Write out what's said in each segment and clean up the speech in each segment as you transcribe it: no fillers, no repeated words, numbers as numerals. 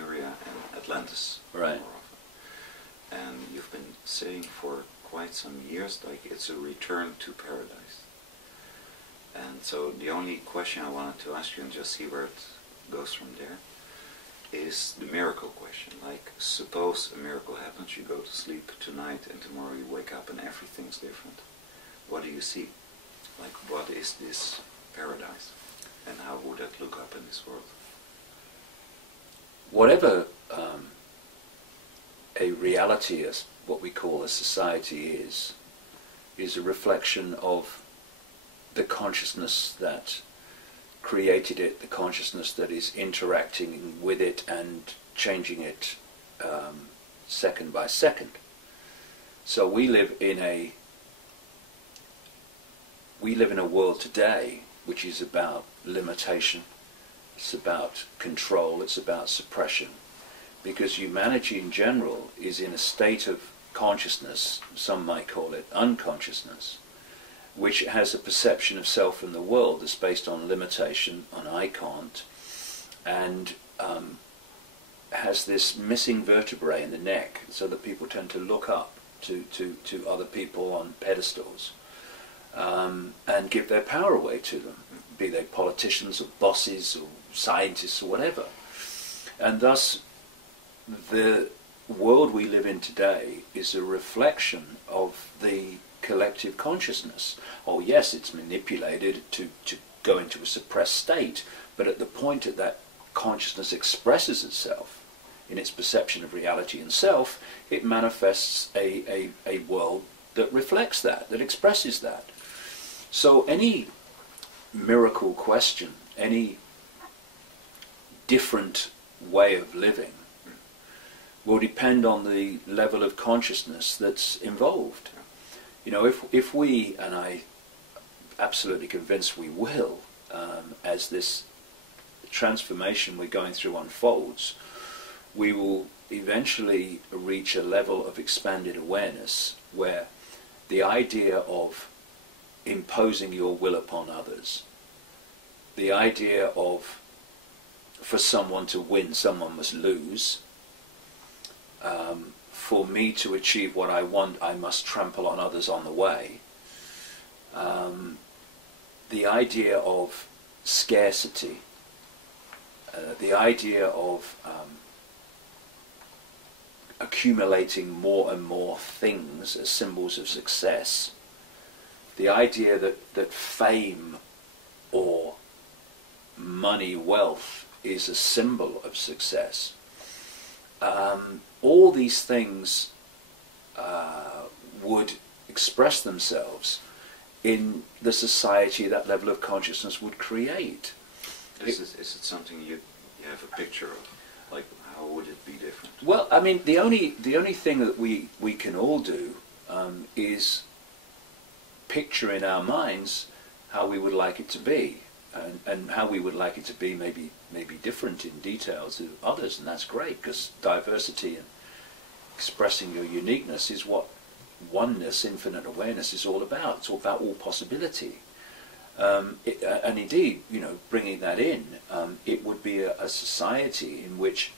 Lemuria and Atlantis Right. more often. And you've been saying for quite some years, like, it's a return to paradise. And so the only question I wanted to ask you, and just see where it goes from there, is the miracle question. Like, suppose a miracle happens, you go to sleep tonight and tomorrow you wake up and everything's different. What do you see? Like, what is this paradise? And how would that look up in this world? Whatever a reality, as what we call a society is a reflection of the consciousness that created it, the consciousness that is interacting with it and changing it second by second. So we live in a world today which is about limitation, it's about control, it's about suppression, because humanity in general is in a state of consciousness, some might call it unconsciousness, which has a perception of self and the world that's based on limitation, on I can't, and has this missing vertebrae in the neck, so that people tend to look up to other people on pedestals and give their power away to them, be they politicians or bosses or scientists or whatever. And thus the world we live in today is a reflection of the collective consciousness. Oh yes, it's manipulated to go into a suppressed state, but at the point that that consciousness expresses itself in its perception of reality and self, it manifests a world that reflects that, that expresses that. So any miracle question, any different way of living will depend on the level of consciousness that's involved. You know, if we, and I'm absolutely convinced we will, as this transformation we're going through unfolds, we will eventually reach a level of expanded awareness where the idea of imposing your will upon others, the idea of for someone to win, someone must lose, for me to achieve what I want, I must trample on others on the way. The idea of scarcity, the idea of accumulating more and more things as symbols of success, the idea that fame or money, wealth is a symbol of success. All these things would express themselves in the society that level of consciousness would create. Is it something you have a picture of? Like, how would it be different? Well, I mean, the only thing that we can all do is picture in our minds how we would like it to be, and how we would like it to be maybe different in detail to others, and that's great, because diversity and expressing your uniqueness is what oneness, infinite awareness is all about. It's all about all possibility. And indeed, you know, bringing that in, it would be a society in which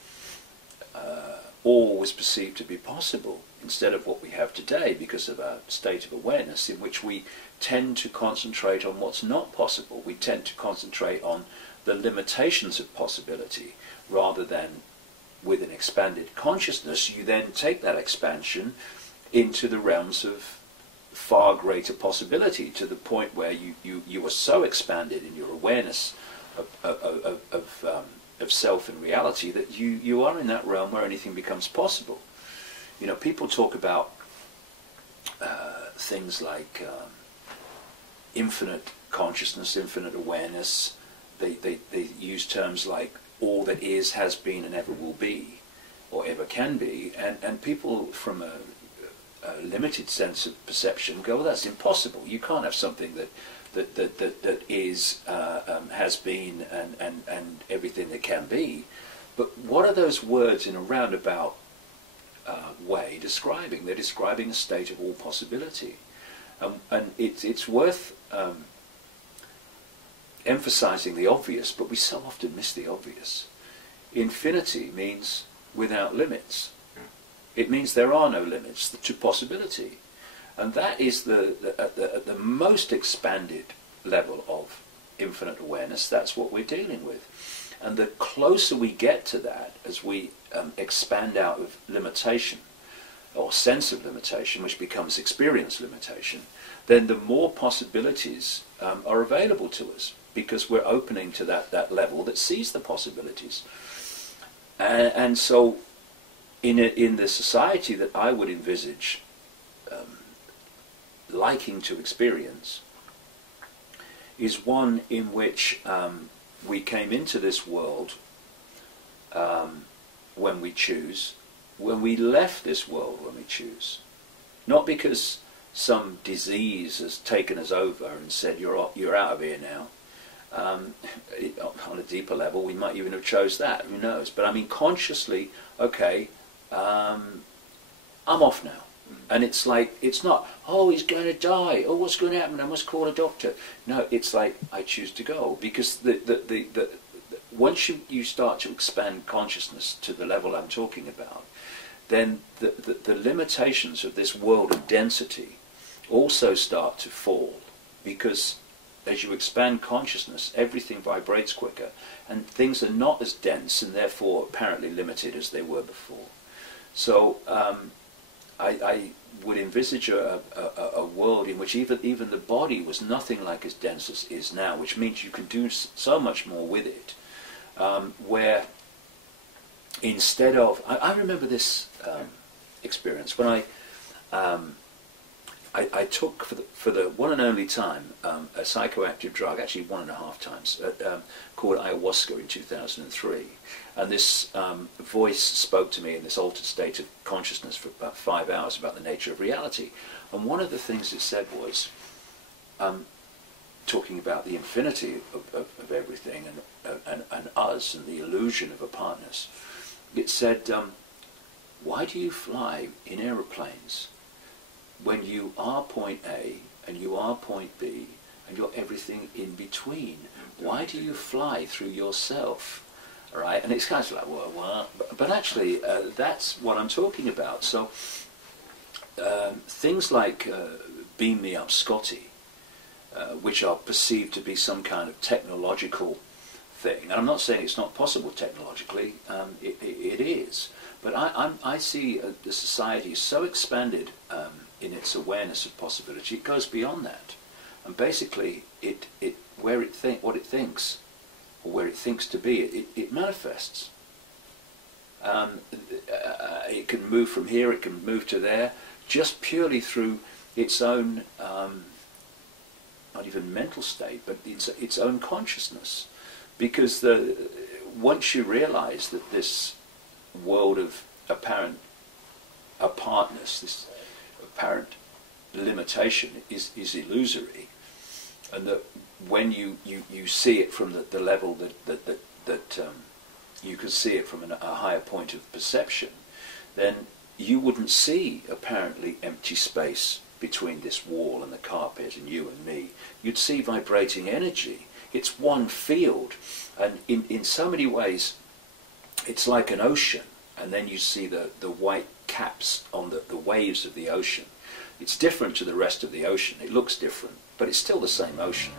all was perceived to be possible, instead of what we have today, because of our state of awareness, in which we tend to concentrate on what's not possible. We tend to concentrate on the limitations of possibility, rather than with an expanded consciousness, you then take that expansion into the realms of far greater possibility, to the point where you are so expanded in your awareness of self and reality that you are in that realm where anything becomes possible. You know, people talk about things like infinite consciousness, infinite awareness. They use terms like all that is, has been, and ever will be, or ever can be, and people from a limited sense of perception go, well, that's impossible. You can't have something that is, has been, and everything that can be. But what are those words in a roundabout way describing? They're describing a state of all possibility, and it's worth emphasizing the obvious, but we so often miss the obvious. infinity means without limits. It means there are no limits to possibility. And that is at the most expanded level of infinite awareness. That's what we're dealing with. And the closer we get to that, as we expand out of limitation, or sense of limitation, which becomes experience limitation, then the more possibilities are available to us, because we're opening to that level that sees the possibilities. And so in the society that I would envisage liking to experience is one in which we came into this world when we choose, when we left this world when we choose. Not because some disease has taken us over and said, you're out of here now. On a deeper level, we might even have chose that, who knows. But I mean, consciously, okay, I'm off now. And it's like, it's not, oh, he's going to die, oh, what's going to happen, I must call a doctor. No, it's like, I choose to go. Because once you start to expand consciousness to the level I'm talking about, then the limitations of this world of density also start to fall. Because as you expand consciousness, everything vibrates quicker, and things are not as dense and therefore apparently limited as they were before. So I would envisage a world in which even the body was nothing like as dense as it is now, which means you can do so much more with it, where instead of... I remember this experience when I took for the one and only time a psychoactive drug, actually 1.5 times, called ayahuasca in 2003. And this voice spoke to me in this altered state of consciousness for about 5 hours about the nature of reality. And one of the things it said was, talking about the infinity of everything and us and the illusion of apartness, it said, why do you fly in aeroplanes when you are point A and you are point B and you're everything in between? Why do you fly through yourself? All right? And it's kind of like, well, what? But actually, that's what I'm talking about. So things like Beam Me Up Scotty, which are perceived to be some kind of technological thing, and I'm not saying it's not possible technologically, it is. But I see the society is so expanded in its awareness of possibility, it goes beyond that, and basically what it thinks, or where it thinks to be, it manifests. It can move from here, it can move to there, just purely through its own, not even mental state, but its own consciousness. Because once you realize that this world of apparent apartness, this apparent limitation is illusory, and that when you see it from the level that you can see it from a higher point of perception, then you wouldn't see apparently empty space between this wall and the carpet and you and me. You'd see vibrating energy. It's one field, and in so many ways it's like an ocean, and then you see the white caps on the waves of the ocean. It's different to the rest of the ocean. It looks different, but it's still the same ocean.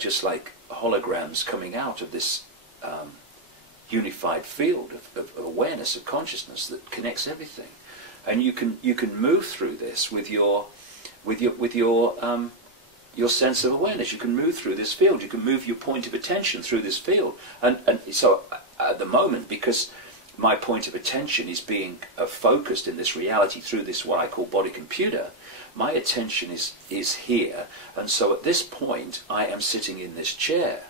Just like holograms coming out of this unified field of awareness, of consciousness that connects everything, and you can move through this with your sense of awareness. You can move through this field. You can move your point of attention through this field, and so at the moment, because my point of attention is being focused in this reality through this what I call body computer, my attention is here, and so at this point I am sitting in this chair.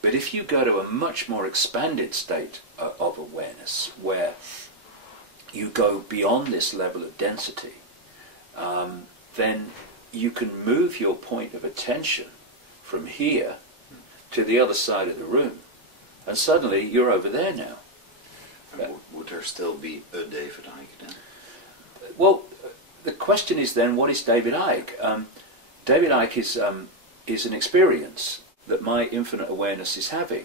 But if you go to a much more expanded state of awareness, where you go beyond this level of density, then you can move your point of attention from here to the other side of the room, and suddenly you're over there now. And would there still be a David Icke then? Well, the question is then, what is David Icke? David Icke is an experience that my infinite awareness is having.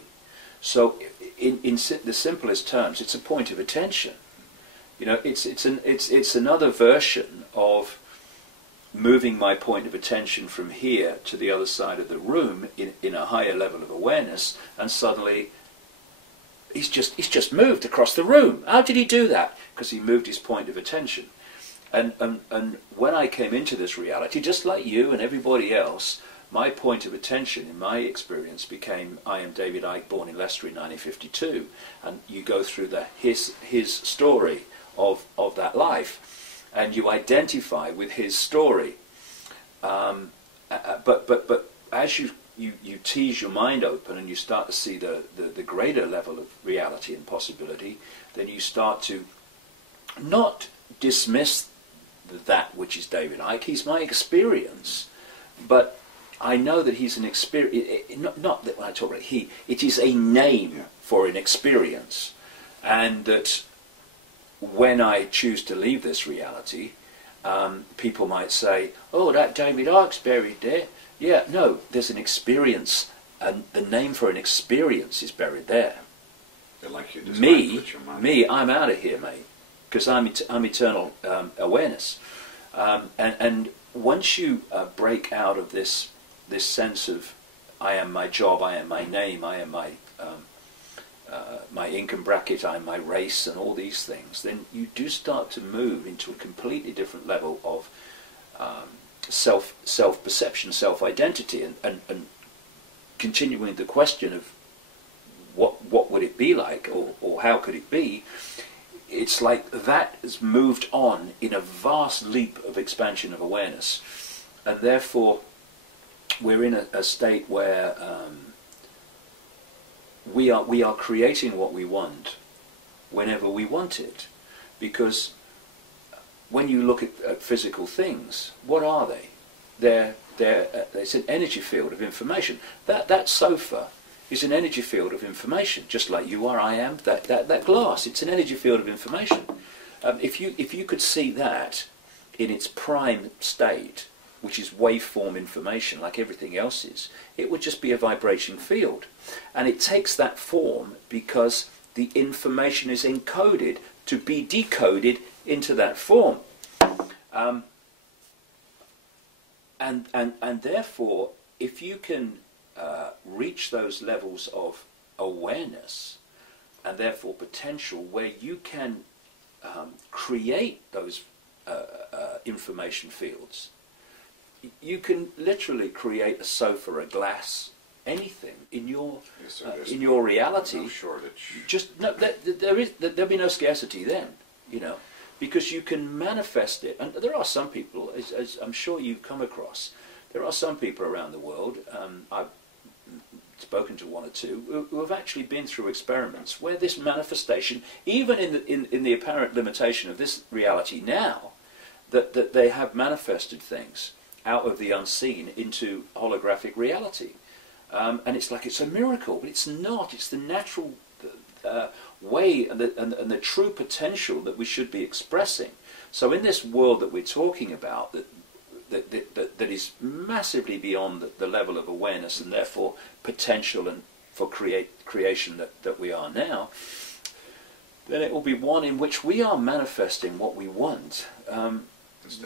So, in the simplest terms, it's a point of attention. You know, it's another version of moving my point of attention from here to the other side of the room in a higher level of awareness, and suddenly he's just moved across the room. How did he do that? Because he moved his point of attention. And when I came into this reality, just like you and everybody else, my point of attention in my experience became, I am David Icke, born in Leicester in 1952, and you go through his story of that life, and you identify with his story. But as you tease your mind open and you start to see the greater level of reality and possibility, then you start to not dismiss that which is David Icke. He's my experience, but I know that he's an experience. Not that when I talk about he, it is a name for an experience, and that when I choose to leave this reality, people might say, "Oh, that David Icke's buried there." Yeah, no, there's an experience, and the name for an experience is buried there. Like you described with your mind. Me, I'm out of here, mate, because I'm eternal awareness. And once you break out of this sense of I am my job, I am my name, I am my income bracket, I am my race, and all these things, then you do start to move into a completely different level of self-perception, self-identity, and continuing the question of what would it be like, or how could it be. It's like that has moved on in a vast leap of expansion of awareness, and therefore we're in a state where we are creating what we want whenever we want it, because when you look at physical things, what are they? It's an energy field of information. That sofa is an energy field of information, just like you are, I am. That glass, it's an energy field of information. If you could see that in its prime state, which is waveform information like everything else is, it would just be a vibrating field. And it takes that form because the information is encoded to be decoded into that form. And therefore, if you can reach those levels of awareness and therefore potential where you can create those information fields, you can literally create a sofa, a glass, anything in your reality. No shortage. Just no, there'll be no scarcity then, you know, because you can manifest it. And there are some people, as I'm sure you've come across, there are some people around the world. I've spoken to one or two who have actually been through experiments where this manifestation, even in the apparent limitation of this reality now, that they have manifested things out of the unseen into holographic reality. And it's like it's a miracle, but it's not. It's the natural way and the true potential that we should be expressing. So in this world that we're talking about, that is massively beyond the level of awareness and therefore potential and for creation that we are now, then it will be one in which we are manifesting what we want.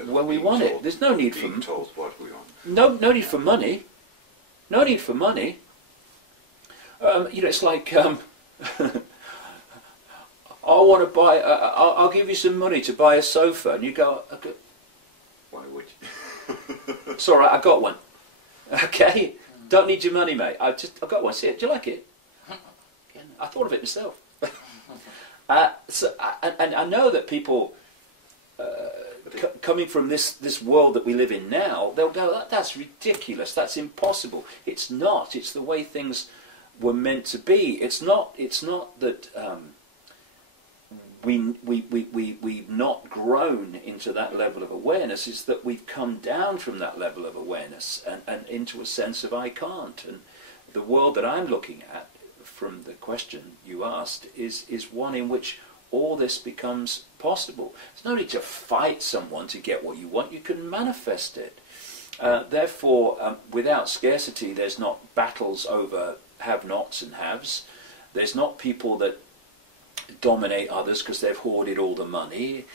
When we want it, there's no need for told what we want. No need for money. No need for money. You know, it's like I want to buy. I'll give you some money to buy a sofa, and you go. Okay. Why would you? It's all right. I got one. Okay. Don't need your money, mate. I got one. See it? Do you like it? I thought of it myself. And I know that people coming from this world that we live in now, they'll go, that's ridiculous, that's impossible. It's not. It's the way things were meant to be. It's not that we've not grown into that level of awareness. It's that we've come down from that level of awareness and into a sense of I can't. And the world that I'm looking at, from the question you asked, is one in which all this becomes possible. There's no need to fight someone to get what you want. You can manifest it. Therefore, without scarcity, there's not battles over have-nots and haves. There's not people that dominate others because they've hoarded all the money.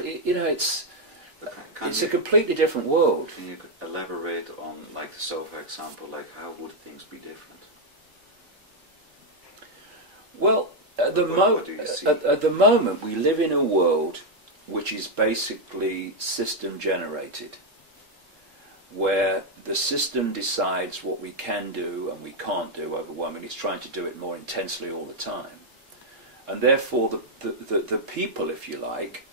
It's a completely different world. Can you elaborate on, like the sofa example, like how would things be different? Well, at the moment we live in a world which is basically system generated, where the system decides what we can do and we can't do overwhelmingly. It's trying to do it more intensely all the time. And therefore the people, if you like,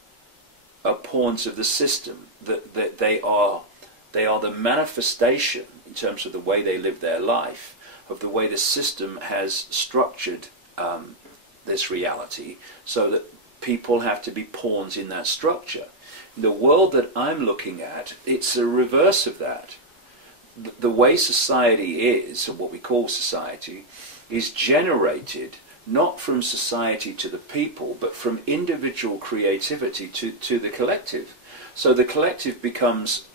are pawns of the system. That they are the manifestation, in terms of the way they live their life, of the way the system has structured this reality, so that people have to be pawns in that structure. The world that I'm looking at, it's a reverse of that. The way society is, or what we call society, is generated not from society to the people, but from individual creativity to the collective. So the collective becomes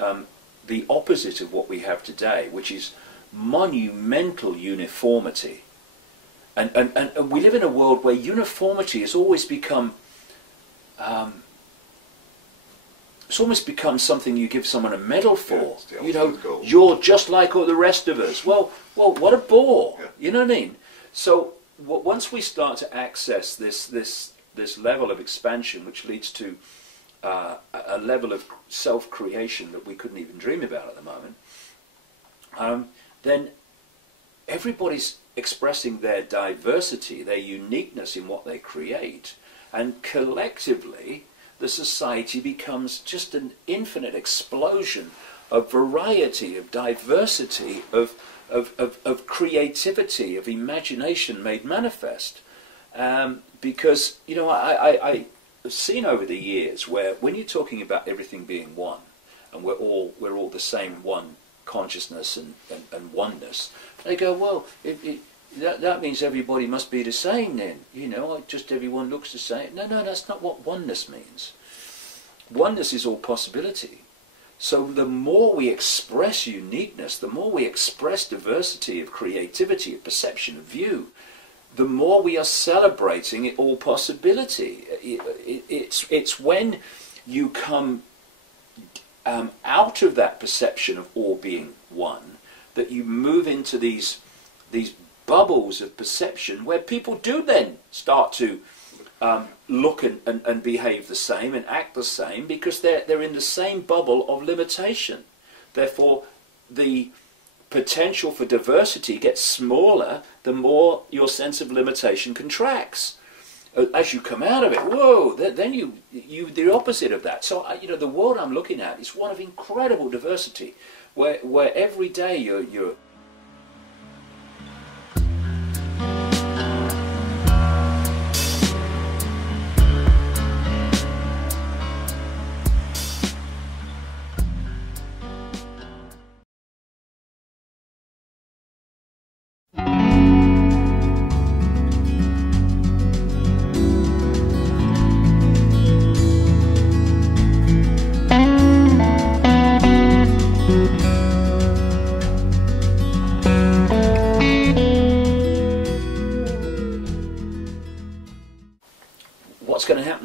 the opposite of what we have today, which is monumental uniformity. And we live in a world where uniformity has always become it's almost become something you give someone a medal for. Yeah, you're just like all the rest of us. Well, what a bore. Yeah. You know what I mean? So once we start to access this level of expansion, which leads to a level of self-creation that we couldn't even dream about at the moment, then everybody's expressing their diversity, their uniqueness in what they create, and collectively the society becomes just an infinite explosion of variety, of diversity, of creativity, of imagination made manifest. Because, I've seen over the years where when you're talking about everything being one, and we're all the same one consciousness and oneness, they go, well, that means everybody must be the same then. Just everyone looks the same. No, that's not what oneness means. Oneness is all possibility. So the more we express uniqueness, the more we express diversity of creativity, of perception, of view, the more we are celebrating all possibility. It's when you come out of that perception of all being one that you move into these bubbles of perception where people do then start to look and behave the same and act the same, because they're in the same bubble of limitation. Therefore, the potential for diversity gets smaller the more your sense of limitation contracts. As you come out of it, whoa, then you the opposite of that. So the world I'm looking at is one of incredible diversity, where every day you're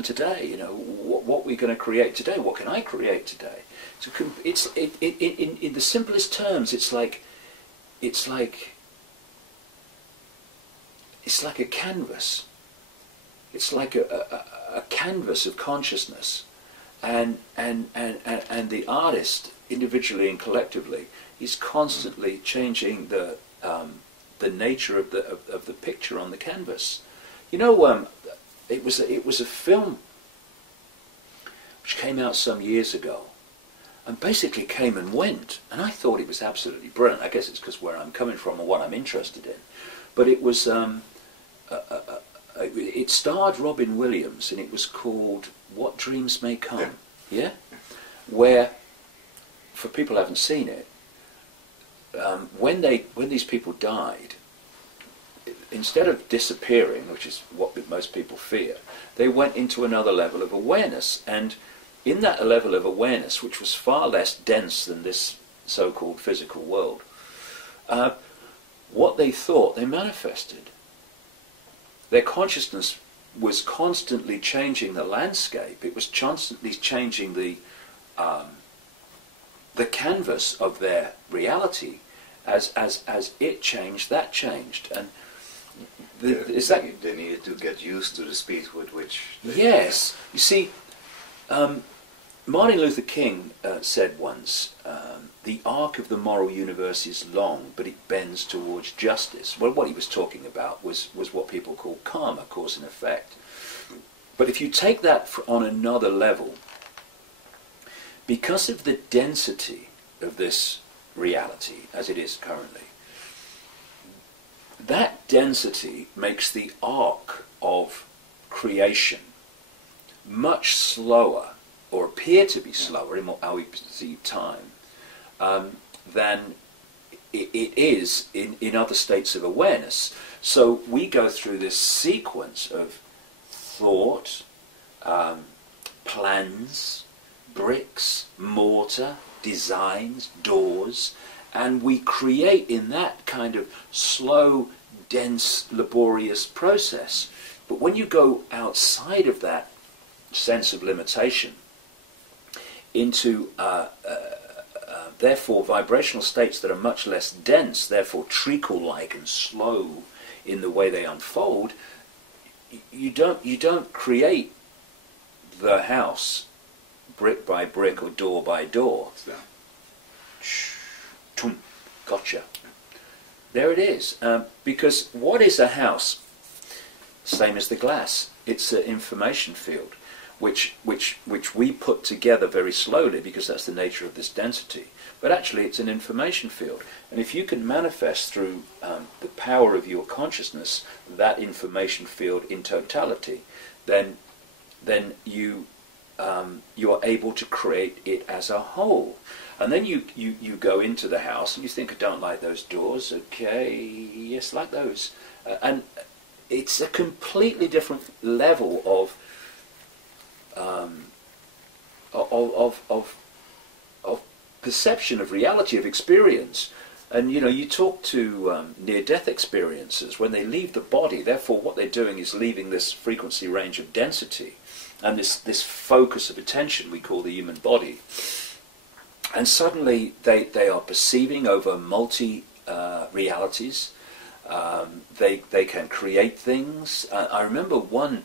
today, what we're going to create today, what can I create today? So in the simplest terms, it's like a canvas. It's like a canvas of consciousness, and the artist, individually and collectively, is constantly changing the nature of the picture on the canvas. It was a film which came out some years ago, and basically came and went. And I thought it was absolutely brilliant. I guess it's because where I'm coming from and what I'm interested in. But it was, it starred Robin Williams, and it was called What Dreams May Come. Yeah? Where, for people who haven't seen it, when these people died, instead of disappearing, which is what most people fear, they went into another level of awareness. And in that level of awareness, which was far less dense than this so-called physical world, what they thought, they manifested. Their consciousness was constantly changing the landscape. It was constantly changing the canvas of their reality. As it changed, that changed. And they needed to get used to the speed with which... Yes. You see, Martin Luther King said once, the arc of the moral universe is long, but it bends towards justice. Well, what he was talking about was what people call karma, cause and effect. But if you take that on another level, because of the density of this reality as it is currently, that density makes the arc of creation much slower, or appear to be slower in how we perceive time, than it is in other states of awareness. So we go through this sequence of thought, plans, bricks, mortar, designs, doors, and we create in that kind of slow, dense, laborious process. But when you go outside of that sense of limitation into therefore vibrational states that are much less dense, therefore treacle-like and slow in the way they unfold, you don't create the house brick by brick or door by door. Gotcha. There it is. Because what is a house? Same as the glass. It's an information field, which we put together very slowly because that's the nature of this density. But actually it's an information field. And if you can manifest through the power of your consciousness that information field in totality, then you are able to create it as a whole. And then you go into the house and you think, I don't like those doors. Okay, yes, like those. And it's a completely different level of perception of reality, of experience. And you talk to near-death experiencers when they leave the body. Therefore, what they're doing is leaving this frequency range of density and this focus of attention we call the human body. And suddenly they are perceiving over multi-realities. They can create things. I remember one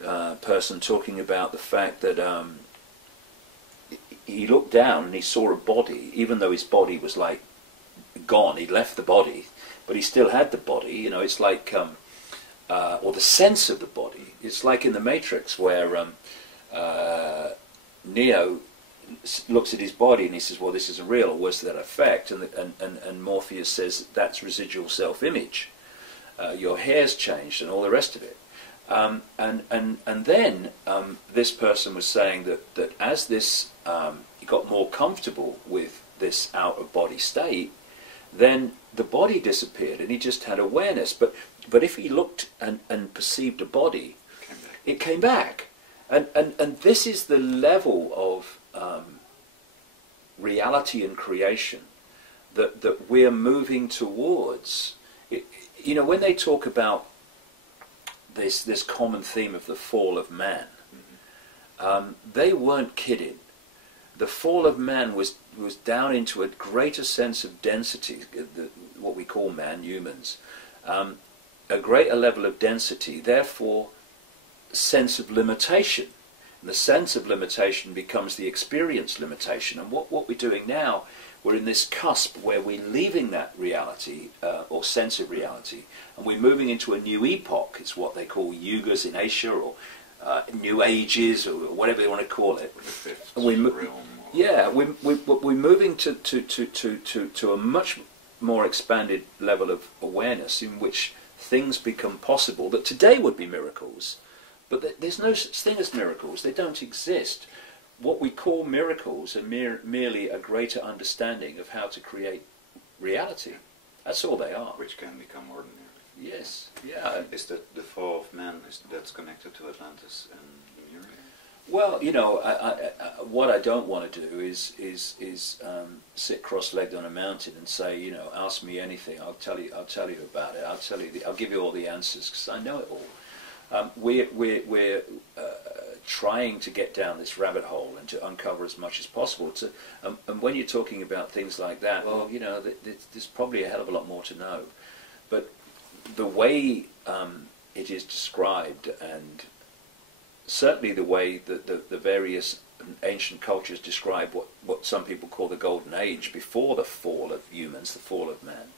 person talking about the fact that he looked down and he saw a body, even though his body was like gone. He'd left the body, but he still had the body. It's like, or the sense of the body. It's like in the Matrix where Neo looks at his body and he says, well, this isn't real, or where's that effect? And Morpheus says, that's residual self-image. Your hair's changed and all the rest of it. And then this person was saying that as this he got more comfortable with this out-of-body state, then the body disappeared and he just had awareness. But if he looked and perceived a body, it came back. And this is the level of reality and creation that we're moving towards. When they talk about this common theme of the fall of man, they weren't kidding. The fall of man was down into a greater sense of density, what we call man, humans, a greater level of density, therefore sense of limitation. And the sense of limitation becomes the experience limitation. And what we're doing now, we're in this cusp where we're leaving that reality, or sense of reality, and we're moving into a new epoch. It's what they call yugas in Asia, or New Ages, or whatever you want to call it. The fifth And realm. yeah, we're moving to a much more expanded level of awareness in which things become possible that today would be miracles, but there's no such thing as miracles. They don't exist. What we call miracles are merely a greater understanding of how to create reality. That's all they are. Which can become ordinary. Yes, yeah. Is that the fall of man, that's connected to Atlantis and Lemuria? Well, you know, what I don't want to do is sit cross-legged on a mountain and say, you know, ask me anything. I'll tell you about it. I'll give you all the answers because I know it all. We're trying to get down this rabbit hole and to uncover as much as possible. And when you're talking about things like that, well, you know, there's probably a hell of a lot more to know. But the way it is described, and certainly the way that the various ancient cultures describe what some people call the Golden Age, before the fall of humans, the fall of man,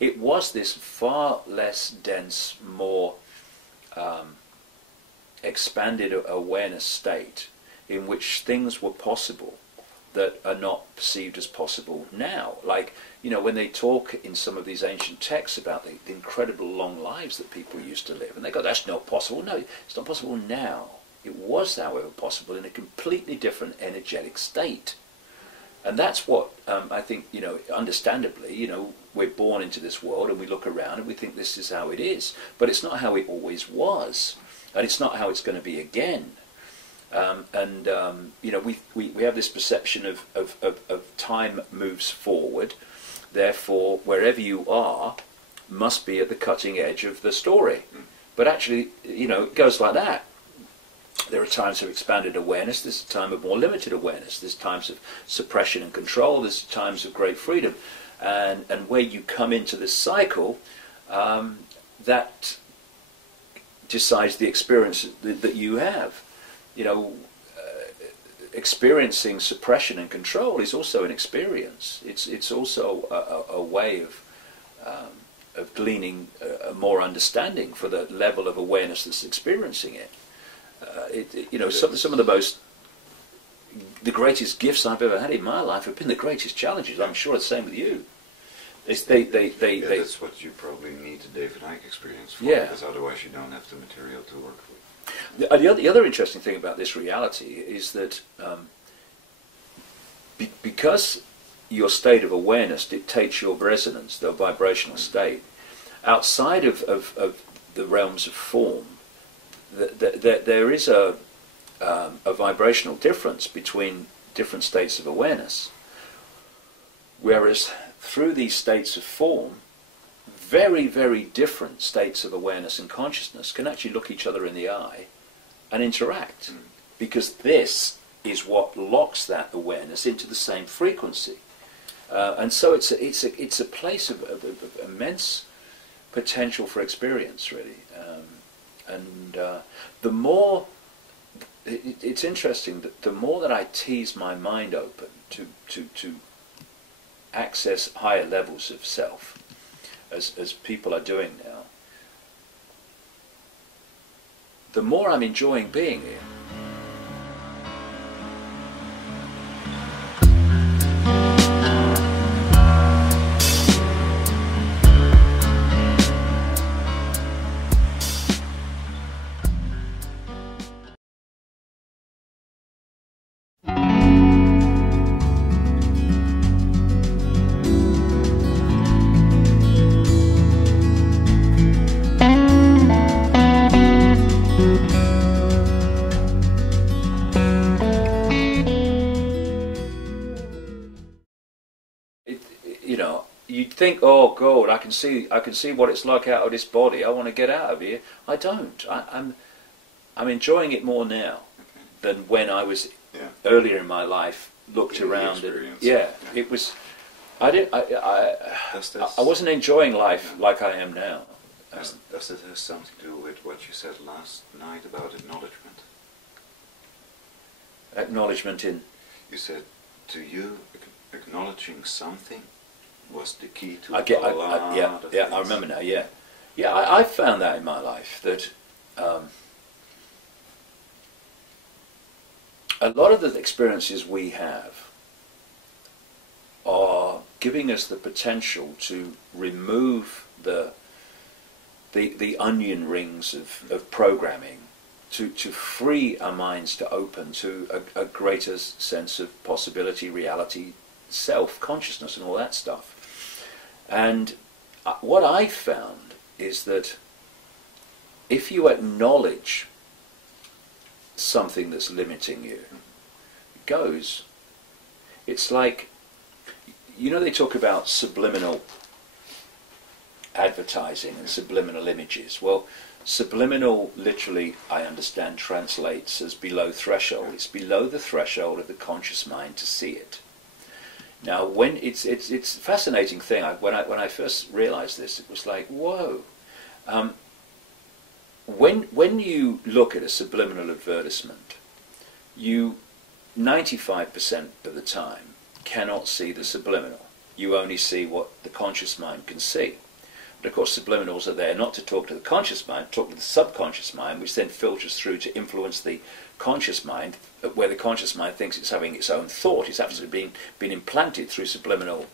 it was this far less dense, more expanded awareness state in which things were possible that are not perceived as possible now. Like, you know, when they talk in some of these ancient texts about the incredible long lives that people used to live, and they go, that's not possible. No, it's not possible now. It was, however, possible in a completely different energetic state. And that's what I think, you know, understandably, you know, we're born into this world and we look around and we think this is how it is. But it's not how it always was. And it's not how it's going to be again. You know, we have this perception of time moves forward. Therefore, wherever you are must be at the cutting edge of the story. But actually, you know, it goes like that. There are times of expanded awareness, there's a time of more limited awareness, there's times of suppression and control, there's times of great freedom. And where you come into this cycle, that decides the experience that you have. You know, experiencing suppression and control is also an experience. It's also a way of gleaning more understanding for the level of awareness that's experiencing it. You know, some of the greatest gifts I've ever had in my life have been the greatest challenges. I'm sure it's the same with you. That's what you probably need the David Icke experience for, because otherwise you don't have the material to work with. The other interesting thing about this reality is that because your state of awareness dictates your resonance, the vibrational state, outside of the realms of form, there is a vibrational difference between different states of awareness. Whereas through these states of form, very, very different states of awareness and consciousness can actually look each other in the eye and interact. Because this is what locks that awareness into the same frequency. And so it's a place of immense potential for experience, really. The more, it's interesting that the more that I tease my mind open to access higher levels of self, as people are doing now, the more I'm enjoying being here. Think, oh God, I can see what it's like out of this body. I want to get out of here. I don't. I'm enjoying it more now than when I was earlier in my life. Looked around and it was. I wasn't enjoying life like I am now. Does it have something to do with what you said last night about acknowledgement? Acknowledgement in. You said to you, acknowledging something was the key to I remember now. I found that in my life that a lot of the experiences we have are giving us the potential to remove the onion rings of programming, to free our minds to open to a greater sense of possibility, reality, self-consciousness and all that stuff. And what I found is that if you acknowledge something that's limiting you, it goes. It's like, you know, they talk about subliminal advertising and subliminal images. Well, subliminal literally, I understand, translates as below threshold. It's below the threshold of the conscious mind to see it. Now, when it's a fascinating thing. When I first realized this, it was like, whoa. When you look at a subliminal advertisement, you 95% of the time cannot see the subliminal. You only see what the conscious mind can see. But of course, subliminals are there not to talk to the conscious mind, talk to the subconscious mind, which then filters through to influence the conscious mind, where the conscious mind thinks it's having its own thought. It's actually being implanted through subliminal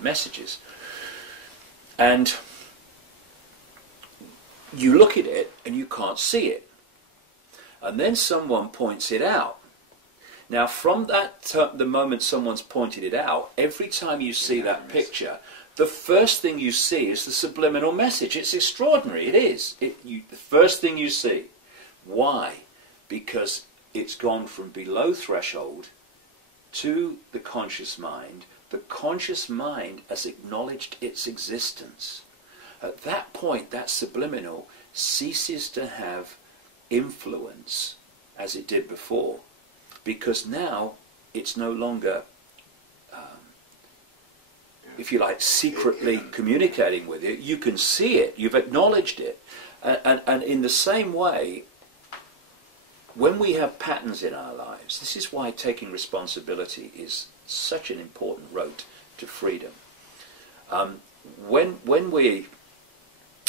messages. And you look at it and you can't see it. And then someone points it out. Now, from the moment someone's pointed it out, every time you see that picture, the first thing you see is the subliminal message. It's extraordinary. It is. The first thing you see. Why? Because it's gone from below threshold to the conscious mind. The conscious mind has acknowledged its existence. At that point, that subliminal ceases to have influence as it did before, because now it's no longer, if you like, secretly communicating with you. You can see it, you've acknowledged it. And in the same way, when we have patterns in our lives, this is why taking responsibility is such an important road to freedom. When we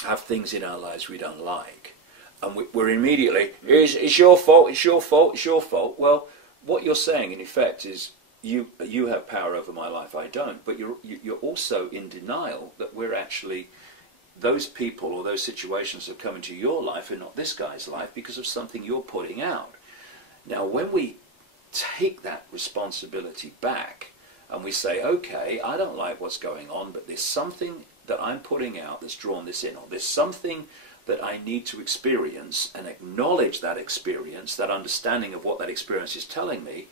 have things in our lives we don't like, and we're immediately, it's your fault, it's your fault, it's your fault. Well, what you're saying in effect is, you have power over my life, I don't. But you're also in denial that we're actually, those people or those situations that come into your life are not this guy's life because of something you're putting out. Now, when we take that responsibility back and we say, okay, I don't like what's going on, but there's something that I'm putting out that's drawn this in, or there's something that I need to experience, and acknowledge that experience, that understanding of what that experience is telling me,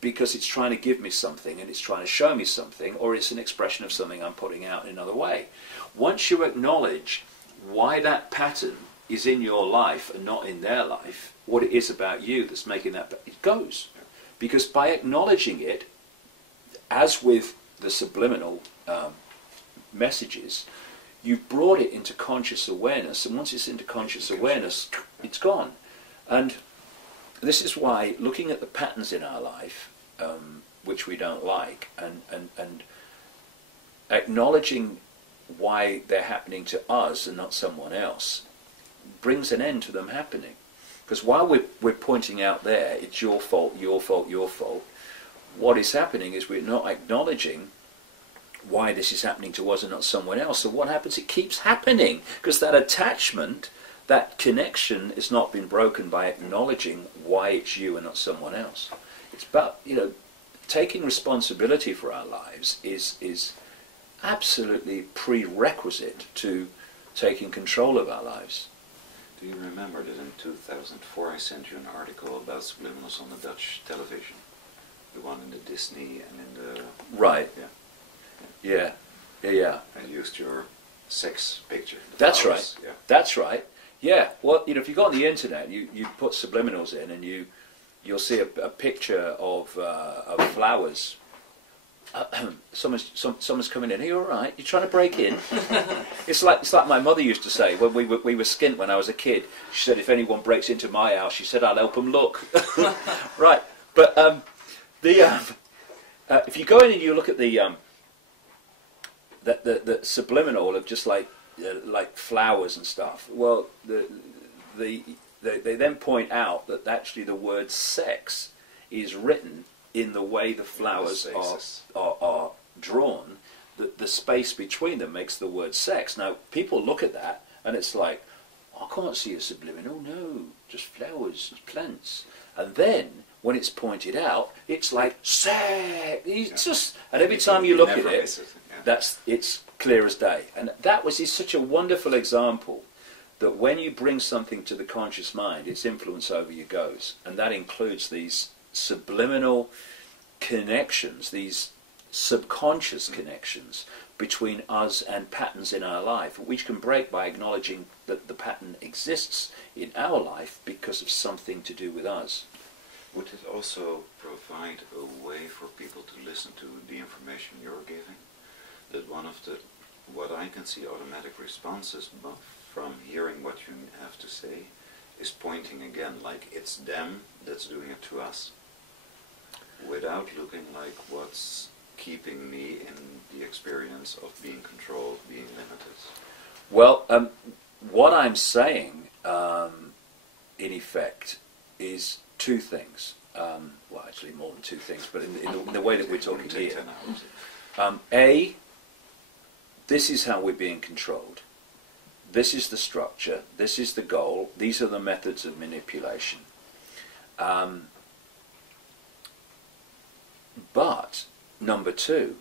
because it's trying to give me something and it's trying to show me something, or it's an expression of something I'm putting out in another way. Once you acknowledge why that pattern is in your life and not in their life, what it is about you that's making that, it goes. Because by acknowledging it, as with the subliminal messages, you've brought it into conscious awareness, and once it's into conscious awareness, it's gone. And this is why looking at the patterns in our life, which we don't like, and acknowledging why they're happening to us and not someone else, brings an end to them happening. Because while we're pointing out there, it's your fault, your fault, your fault, what is happening is we're not acknowledging why this is happening to us and not someone else. So what happens? It keeps happening, because that attachment, that connection has not been broken by acknowledging why it's you and not someone else. It's about, taking responsibility for our lives is absolutely prerequisite to taking control of our lives. Do you remember that in 2004 I sent you an article about subliminals on the Dutch television? The one in the Disney and in the... Right. Yeah. Yeah. I used your sex picture. That's flowers. right. Yeah. That's right. Yeah. Well, if you go on the internet, you put subliminals in, and you'll see a picture of flowers. Someone's coming in. Are you all right? You trying to break in? It's like my mother used to say when we were skint when I was a kid. She said, if anyone breaks into my house, she said, I'll help them look. Right. But if you go in and you look at the subliminal of just like flowers and stuff, well, they then point out that actually the word sex is written in the way the flowers are drawn. The space between them makes the word sex. Now, people look at that and it's like, I can't see a subliminal, no, just flowers, plants. And then, when it's pointed out, it's like, sex! It's just, and every time you look at it, it's clear as day. And that is such a wonderful example that when you bring something to the conscious mind, its influence over you goes. And that includes these subliminal connections, these subconscious connections between us and patterns in our life, which can break by acknowledging that the pattern exists in our life because of something to do with us. Would it also provide a way for people to listen to the information you're giving? That one of the, what I can see automatic responses from hearing what you have to say is pointing again, like it's them that's doing it to us, without looking like what's keeping me in the experience of being controlled, being limited. Well, what I'm saying, in effect, is two things. Well, actually more than two things, but in the way that we're talking here. A, this is how we're being controlled. This is the structure. This is the goal. These are the methods of manipulation. But, number two,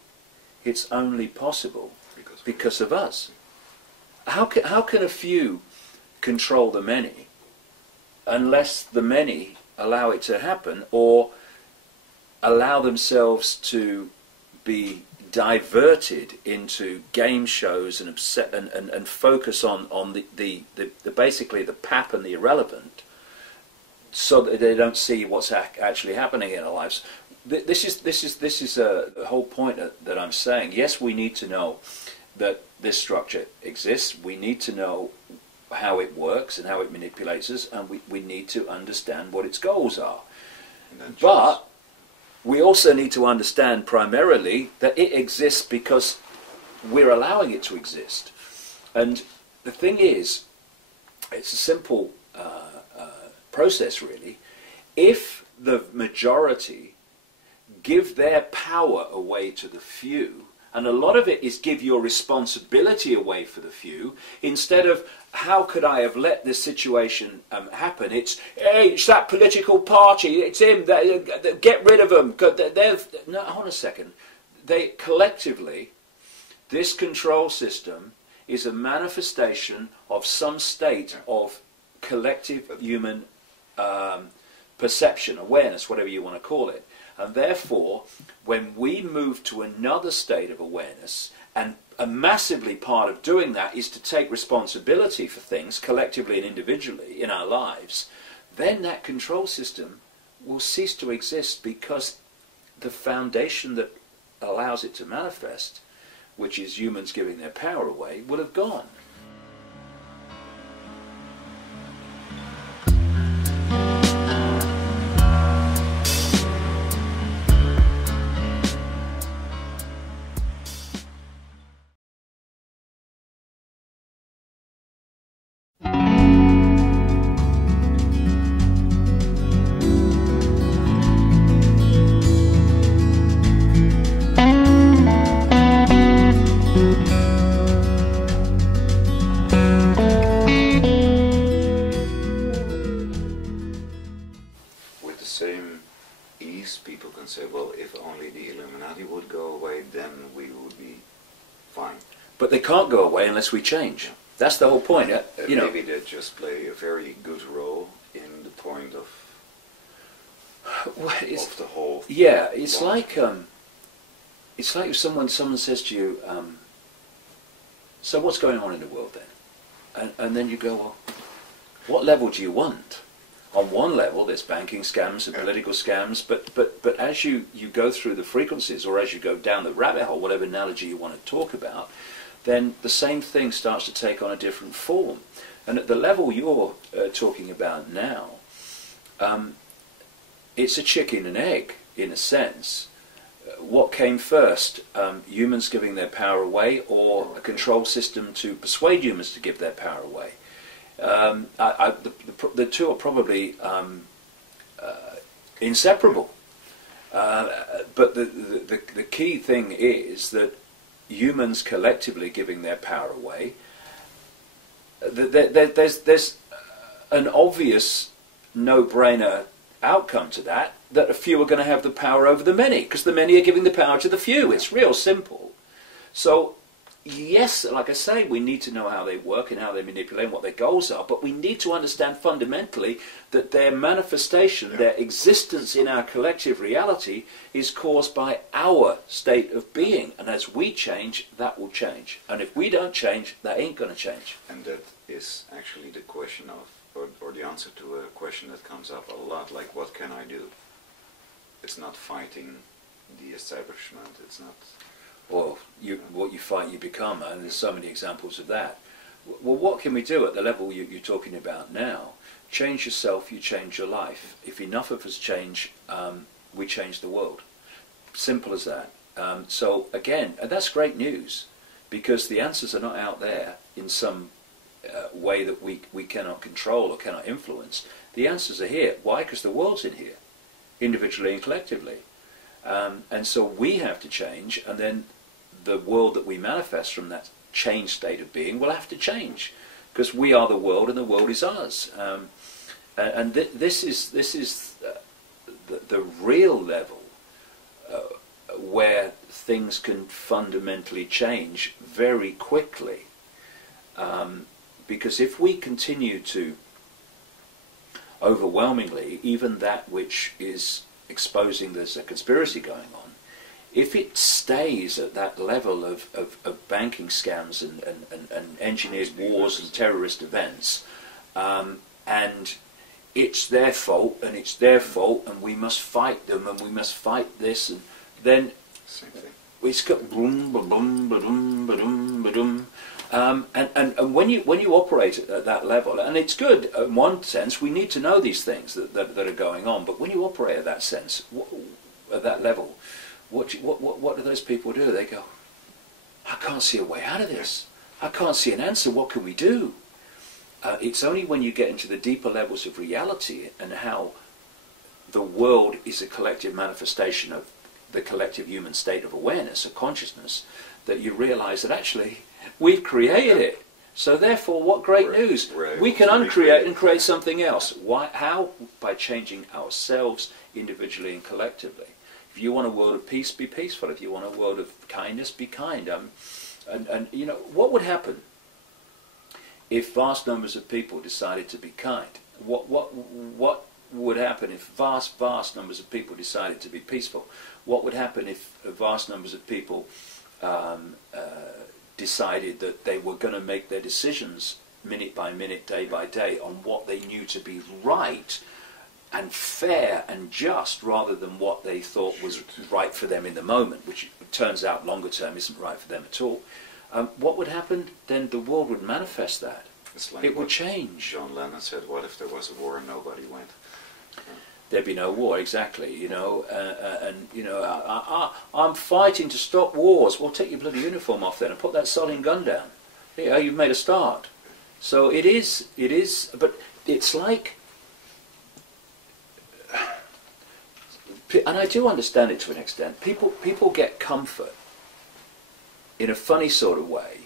it's only possible because of us. How can a few control the many unless the many allow it to happen or allow themselves to be diverted into game shows and focus on the basically the pap and the irrelevant, so that they don't see what's actually happening in our lives. This is the whole point that I'm saying. Yes, we need to know that this structure exists. We need to know how it works and how it manipulates us, and we need to understand what its goals are. But we also need to understand primarily that it exists because we're allowing it to exist. And the thing is, it's a simple process really. If the majority give their power away to the few, and a lot of it is give your responsibility away for the few, instead of how could I have let this situation happen, it's, hey, it's that political party, it's him, get rid of them. No, hold on a second. They collectively, this control system is a manifestation of some state of collective human perception, awareness, whatever you want to call it. And therefore, when we move to another state of awareness, and a massively part of doing that is to take responsibility for things collectively and individually in our lives, then that control system will cease to exist, because the foundation that allows it to manifest, which is humans giving their power away, will have gone. But they can't go away unless we change. That's the whole point. You know, maybe they just play a very good role in the point of the whole. Yeah, it's like if someone says to you, "So what's going on in the world then?" And then you go, "Well, what level do you want?" On one level, there's banking scams and political scams, but as you go through the frequencies, or as you go down the rabbit hole, whatever analogy you want to talk about, then the same thing starts to take on a different form. And at the level you're talking about now, it's a chicken and egg, in a sense. What came first, humans giving their power away, or a control system to persuade humans to give their power away? The two are probably inseparable. But the key thing is that humans collectively giving their power away, there's an obvious no-brainer outcome to that, that a few are going to have the power over the many, because the many are giving the power to the few. It's real simple. So, yes, like I say, we need to know how they work and how they manipulate and what their goals are, but we need to understand fundamentally that their manifestation, their existence in our collective reality is caused by our state of being. And as we change, that will change. And if we don't change, that ain't going to change. And that is actually the question of, or the answer to a question that comes up a lot, like, what can I do? It's not fighting the establishment, it's not... Well, what you fight, you become, and there's so many examples of that. Well, what can we do at the level you're talking about now? Change yourself, you change your life. If enough of us change, we change the world. Simple as that. So again, and that's great news, because the answers are not out there in some way that we cannot control or cannot influence. The answers are here. Why? Because the world's in here, individually and collectively. And so we have to change, and then the world that we manifest from that changed state of being will have to change, because we are the world and the world is us. And this is the real level where things can fundamentally change very quickly. Because if we continue to overwhelmingly, even that which is exposing there's a conspiracy going on, if it stays at that level of banking scams and engineered wars and terrorist events, and it's their fault and it's their fault and we must fight them and we must fight this, and then it's got boom, ba-dum, ba-dum, ba-dum, ba-dum. And when you operate at that level, and it's good in one sense, we need to know these things that are going on, but when you operate at that sense, at that level, what do those people do? They go, I can't see a way out of this. I can't see an answer. What can we do? It's only when you get into the deeper levels of reality and how the world is a collective manifestation of the collective human state of awareness, of consciousness, that you realize that actually we've created it. So therefore, what great news. We can uncreate and create something else. Why? How? By changing ourselves individually and collectively. If you want a world of peace, be peaceful. If you want a world of kindness, be kind. And you know, what would happen if vast numbers of people decided to be kind? What would happen if vast numbers of people decided to be peaceful? What would happen if vast numbers of people decided that they were going to make their decisions minute by minute, day by day, on what they knew to be right and fair and just, rather than what they thought was right for them in the moment, which it turns out longer term isn't right for them at all? What would happen? Then the world would manifest that. Like it would change. John Lennon said, what if there was a war and nobody went? There'd be no war, exactly, you know, and, you know, I'm fighting to stop wars. Well, take your bloody uniform off then and put that sodding gun down. Yeah, you've made a start. So it is, but it's like, and I do understand it to an extent, people get comfort in a funny sort of way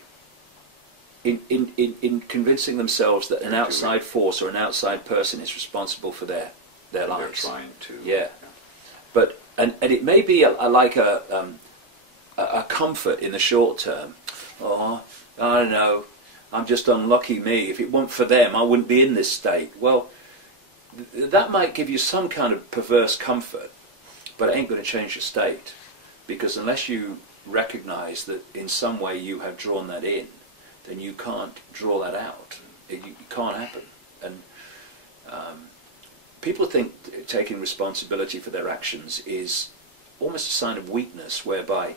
in convincing themselves that an outside force or an outside person is responsible for their lives. They're trying to. Yeah. But and it may be like a comfort in the short term. Oh, I don't know, I'm just unlucky me. If it weren't for them, I wouldn't be in this state. Well, that might give you some kind of perverse comfort, but it ain't going to change your state, because unless you recognize that in some way you have drawn that in, then you can't draw that out. It can't happen. And people think taking responsibility for their actions is almost a sign of weakness, whereby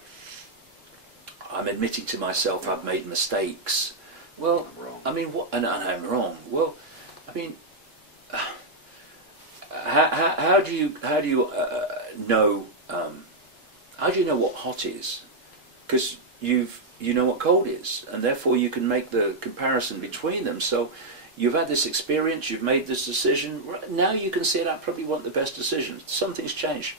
I'm admitting to myself I've made mistakes. Well, I mean, what? And I'm wrong. Well, I mean, how do you know? How do you know what hot is? Because you know what cold is, and therefore you can make the comparison between them. So You've had this experience, you've made this decision, now you can see that probably wasn't the best decision. Something's changed,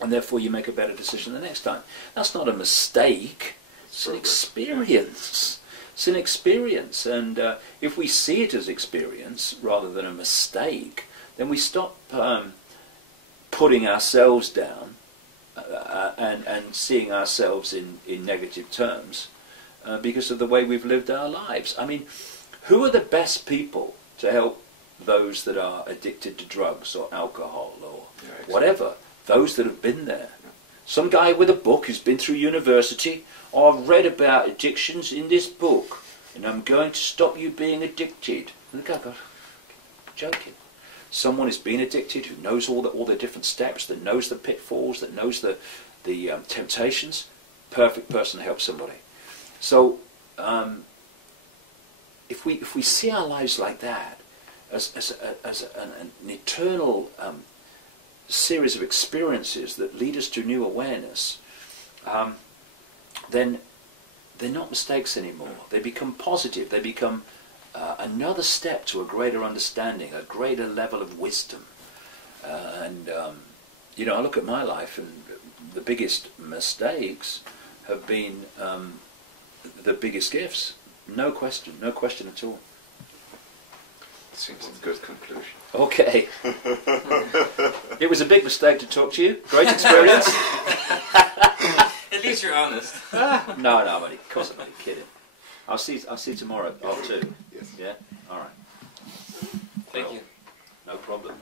and therefore you make a better decision the next time. That's not a mistake, it's an experience. It's an experience, and if we see it as experience rather than a mistake, then we stop putting ourselves down and seeing ourselves in negative terms because of the way we've lived our lives. I mean, who are the best people to help those that are addicted to drugs or alcohol or whatever? Those that have been there. Some guy with a book who's been through university, I've read about addictions in this book, and I'm going to stop you being addicted. And the guy goes, joking. Someone who's been addicted, who knows all the different steps, that knows the pitfalls, that knows the temptations, perfect person to help somebody. So if we see our lives like that, as an eternal series of experiences that lead us to new awareness, then they're not mistakes anymore. They become positive. They become another step to a greater understanding, a greater level of wisdom. You know, I look at my life, and the biggest mistakes have been the biggest gifts. No question at all. Seems a good conclusion. Okay. It was a big mistake to talk to you. Great experience. At least you're honest. No, I'm only kidding. I'll see you tomorrow at 2:30. Yes. Yeah? All right. Thank you. No problem.